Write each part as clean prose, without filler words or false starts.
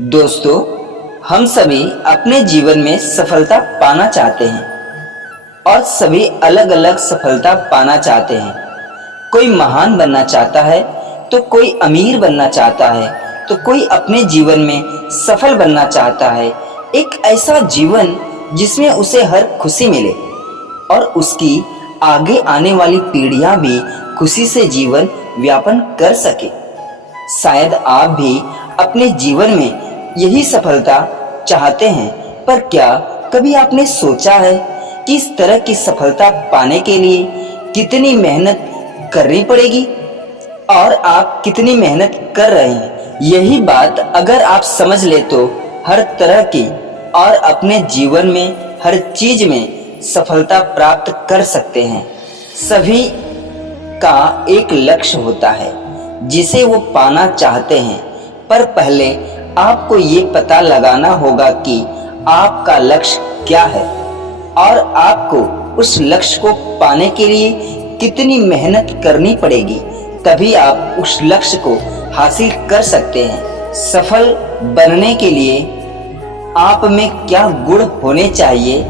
दोस्तों, हम सभी अपने जीवन में सफलता पाना चाहते हैं और सभी अलग अलग सफलता पाना चाहते हैं। कोई महान बनना चाहता है तो कोई अमीर बनना चाहता है तो कोई अपने जीवन में सफल बनना चाहता है। एक ऐसा जीवन जिसमें उसे हर खुशी मिले और उसकी आगे आने वाली पीढ़ियां भी खुशी से जीवन व्यापन कर सके। शायद आप भी अपने जीवन में यही सफलता चाहते हैं, पर क्या कभी आपने सोचा है कि इस तरह की सफलता पाने के लिए कितनी मेहनत करनी पड़ेगी और आप कितनी मेहनत कर रहे हैं? यही बात अगर आप समझ ले तो हर तरह की और अपने जीवन में हर चीज में सफलता प्राप्त कर सकते हैं। सभी का एक लक्ष्य होता है जिसे वो पाना चाहते हैं, पर पहले आपको ये पता लगाना होगा कि आपका लक्ष्य क्या है और आपको उस लक्ष्य को पाने के लिए कितनी मेहनत करनी पड़ेगी, तभी आप उस लक्ष्य को हासिल कर सकते हैं। सफल बनने के लिए आप में क्या गुण होने चाहिए,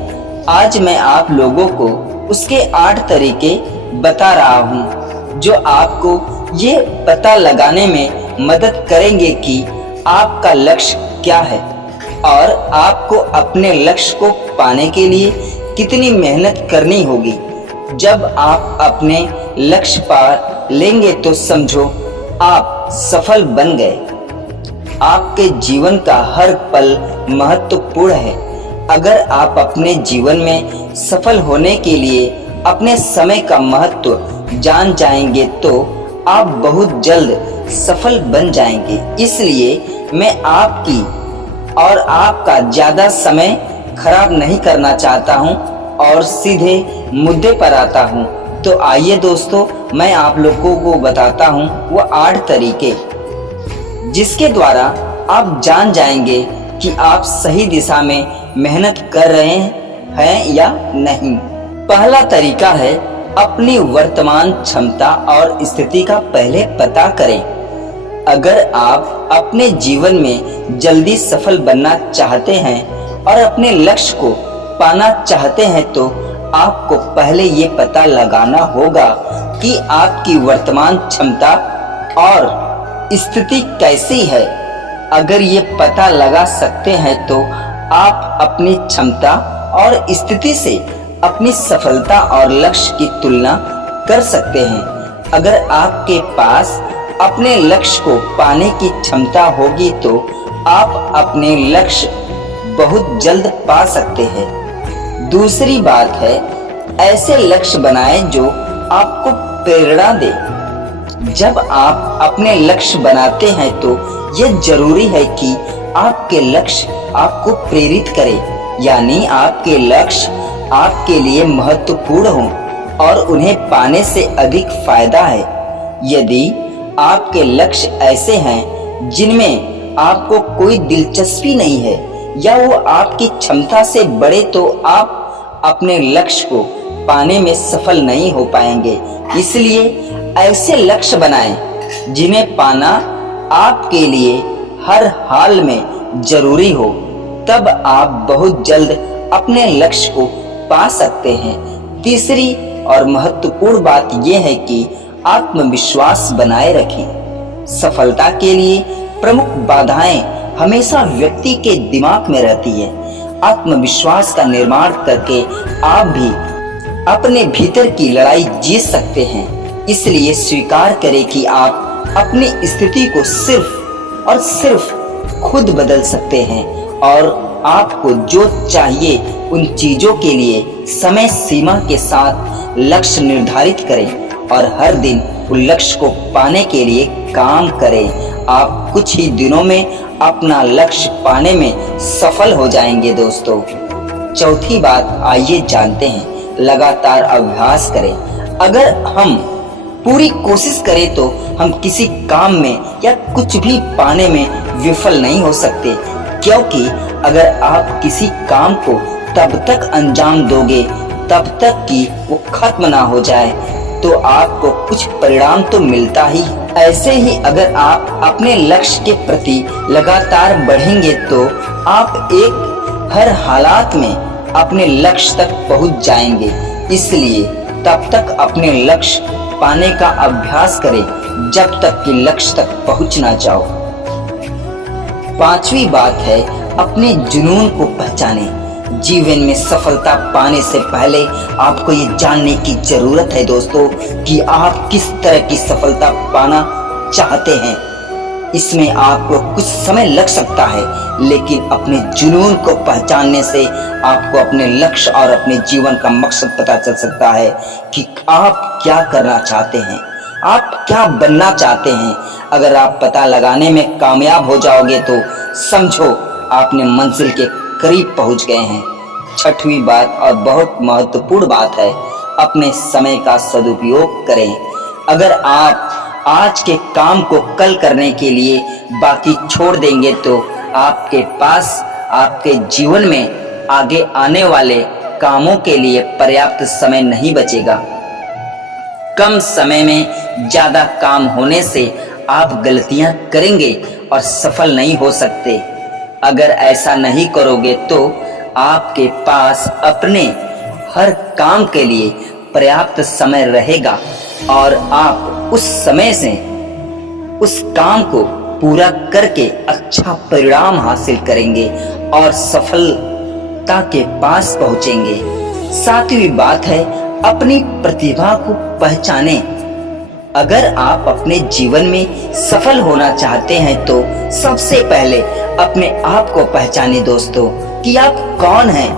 आज मैं आप लोगों को उसके 8 तरीके बता रहा हूँ जो आपको ये पता लगाने में मदद करेंगे कि आपका लक्ष्य क्या है और आपको अपने लक्ष्य को पाने के लिए कितनी मेहनत करनी होगी। जब आप अपने लक्ष्य पा लेंगे तो समझो आप सफल बन गए। आपके जीवन का हर पल महत्वपूर्ण है। अगर आप अपने जीवन में सफल होने के लिए अपने समय का महत्व जान जाएंगे तो आप बहुत जल्द सफल बन जाएंगे। इसलिए मैं आपकी और आपका ज्यादा समय खराब नहीं करना चाहता हूं और सीधे मुद्दे पर आता हूं। तो आइए दोस्तों, मैं आप लोगों को बताता हूं वो 8 तरीके जिसके द्वारा आप जान जाएंगे कि आप सही दिशा में मेहनत कर रहे हैं या नहीं। पहला तरीका है, अपनी वर्तमान क्षमता और स्थिति का पहले पता करें। अगर आप अपने जीवन में जल्दी सफल बनना चाहते हैं और अपने लक्ष्य को पाना चाहते हैं तो आपको पहले ये पता लगाना होगा कि आपकी वर्तमान क्षमता और स्थिति कैसी है। अगर ये पता लगा सकते हैं तो आप अपनी क्षमता और स्थिति से अपनी सफलता और लक्ष्य की तुलना कर सकते हैं। अगर आपके पास अपने लक्ष्य को पाने की क्षमता होगी तो आप अपने लक्ष्य बहुत जल्द पा सकते हैं। दूसरी बात है, ऐसे लक्ष्य बनाएं जो आपको प्रेरणा दे। जब आप अपने लक्ष्य बनाते हैं तो यह जरूरी है कि आपके लक्ष्य आपको प्रेरित करे, यानी आपके लक्ष्य आपके लिए महत्वपूर्ण हो और उन्हें पाने से अधिक फायदा है। यदि आपके लक्ष्य ऐसे हैं जिनमें आपको कोई दिलचस्पी नहीं है या वो आपकी क्षमता से बड़े तो आप अपने लक्ष्य को पाने में सफल नहीं हो पाएंगे। इसलिए ऐसे लक्ष्य बनाएं जिन्हें पाना आपके लिए हर हाल में जरूरी हो, तब आप बहुत जल्द अपने लक्ष्य को पा सकते हैं। तीसरी और महत्वपूर्ण बात यह है कि आत्मविश्वास बनाए रखें। सफलता के लिए प्रमुख बाधाएं हमेशा व्यक्ति के दिमाग में रहती है। आत्मविश्वास का निर्माण करके आप भी अपने भीतर की लड़ाई जीत सकते हैं। इसलिए स्वीकार करें कि आप अपनी स्थिति को सिर्फ और सिर्फ खुद बदल सकते हैं और आपको जो चाहिए उन चीजों के लिए समय सीमा के साथ लक्ष्य निर्धारित करें और हर दिन उन लक्ष्य को पाने के लिए काम करें। आप कुछ ही दिनों में अपना लक्ष्य पाने में सफल हो जाएंगे दोस्तों। चौथी बात आइए जानते हैं, लगातार अभ्यास करें। अगर हम पूरी कोशिश करें तो हम किसी काम में या कुछ भी पाने में विफल नहीं हो सकते, क्योंकि अगर आप किसी काम को तब तक अंजाम दोगे तब तक कि वो खत्म ना हो जाए, तो आपको कुछ परिणाम तो मिलता ही। ऐसे ही अगर आप अपने लक्ष्य के प्रति लगातार बढ़ेंगे तो आप एक हर हालात में अपने लक्ष्य तक पहुंच जाएंगे। इसलिए तब तक अपने लक्ष्य पाने का अभ्यास करें जब तक कि लक्ष्य तक पहुंच ना जाओ। पांचवी बात है, अपने जुनून को पहचानें। जीवन में सफलता पाने से पहले आपको ये जानने की जरूरत है दोस्तों कि आप किस तरह की सफलता पाना चाहते हैं। इसमें आपको कुछ समय लग सकता है, लेकिन अपने जुनून को पहचानने से आपको अपने लक्ष्य और अपने जीवन का मकसद पता चल सकता है कि आप क्या करना चाहते हैं, आप क्या बनना चाहते हैं। अगर आप पता लगाने में कामयाब हो जाओगे तो समझो आपने मंजिल के करीब पहुंच गए हैं। छठवीं बात और बहुत महत्वपूर्ण बात है, अपने समय का सदुपयोग करें। अगर आप आज के काम को कल करने के लिए बाकी छोड़ देंगे तो आपके पास आपके जीवन में आगे आने वाले कामों के लिए पर्याप्त समय नहीं बचेगा। कम समय में ज्यादा काम होने से आप गलतियां करेंगे और सफल नहीं हो सकते। अगर ऐसा नहीं करोगे तो आपके पास अपने हर काम के लिए पर्याप्त समय रहेगा और आप उस समय से उस काम को पूरा करके अच्छा परिणाम हासिल करेंगे और सफलता के पास पहुंचेंगे। सातवीं बात है, अपनी प्रतिभा को पहचानें। अगर आप अपने जीवन में सफल होना चाहते हैं तो सबसे पहले अपने आप को पहचानें दोस्तों कि आप कौन हैं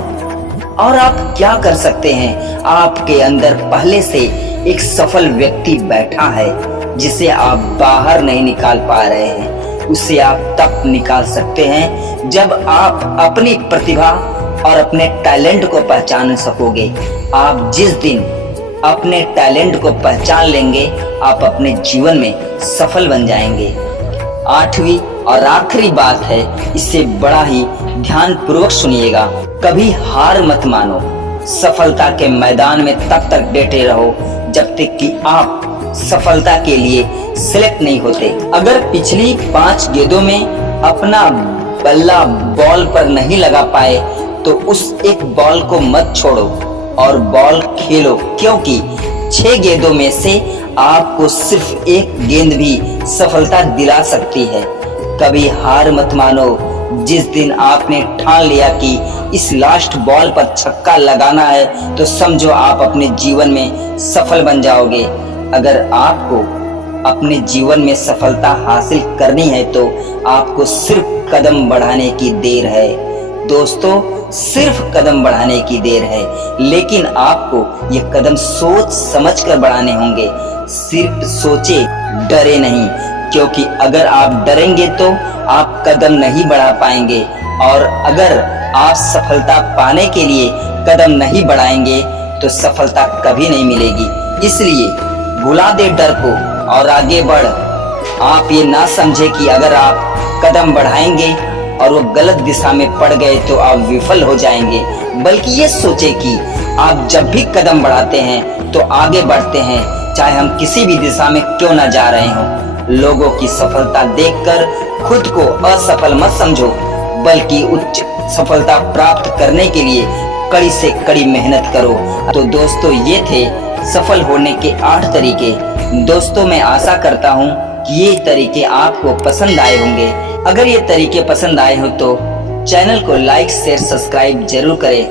और आप क्या कर सकते हैं। आपके अंदर पहले से एक सफल व्यक्ति बैठा है जिसे आप बाहर नहीं निकाल पा रहे हैं। उसे आप तब निकाल सकते हैं जब आप अपनी प्रतिभा और अपने टैलेंट को पहचान सकोगे। आप जिस दिन अपने टैलेंट को पहचान लेंगे आप अपने जीवन में सफल बन जाएंगे। आठवीं और आखिरी बात है, इसे बड़ा ही ध्यान पूर्वक सुनिएगा, कभी हार मत मानो। सफलता के मैदान में तब तक डटे रहो जब तक कि आप सफलता के लिए सिलेक्ट नहीं होते। अगर पिछली 5 गेंदों में अपना बल्ला बॉल पर नहीं लगा पाए तो उस एक बॉल को मत छोड़ो और बॉल खेलो, क्योंकि 6 गेंदों में से आपको सिर्फ एक गेंद भी सफलता दिला सकती है। कभी हार मत मानो। जिस दिन आपने ठान लिया कि इस लास्ट बॉल पर छक्का लगाना है तो समझो आप अपने जीवन में सफल बन जाओगे। अगर आपको अपने जीवन में सफलता हासिल करनी है तो आपको सिर्फ कदम बढ़ाने की देर है दोस्तों, सिर्फ कदम बढ़ाने की देर है। लेकिन आपको ये कदम सोच समझ कर बढ़ाने होंगे। सिर्फ सोचे, डरे नहीं, क्योंकि अगर आप डरेंगे तो आप कदम नहीं बढ़ा पाएंगे और अगर आप सफलता पाने के लिए कदम नहीं बढ़ाएंगे तो सफलता कभी नहीं मिलेगी। इसलिए भुला दे डर को और आगे बढ़। आप ये ना समझे कि अगर आप कदम बढ़ाएंगे और वो गलत दिशा में पड़ गए तो आप विफल हो जाएंगे, बल्कि ये सोचे कि आप जब भी कदम बढ़ाते हैं तो आगे बढ़ते हैं, चाहे हम किसी भी दिशा में क्यों ना जा रहे हों। लोगों की सफलता देखकर खुद को असफल मत समझो, बल्कि उच्च सफलता प्राप्त करने के लिए कड़ी से कड़ी मेहनत करो। तो दोस्तों, ये थे सफल होने के 8 तरीके। दोस्तों, मैं आशा करता हूँ कि ये तरीके आपको पसंद आए होंगे। अगर ये तरीके पसंद आए हो तो चैनल को लाइक शेयर सब्सक्राइब जरूर करें।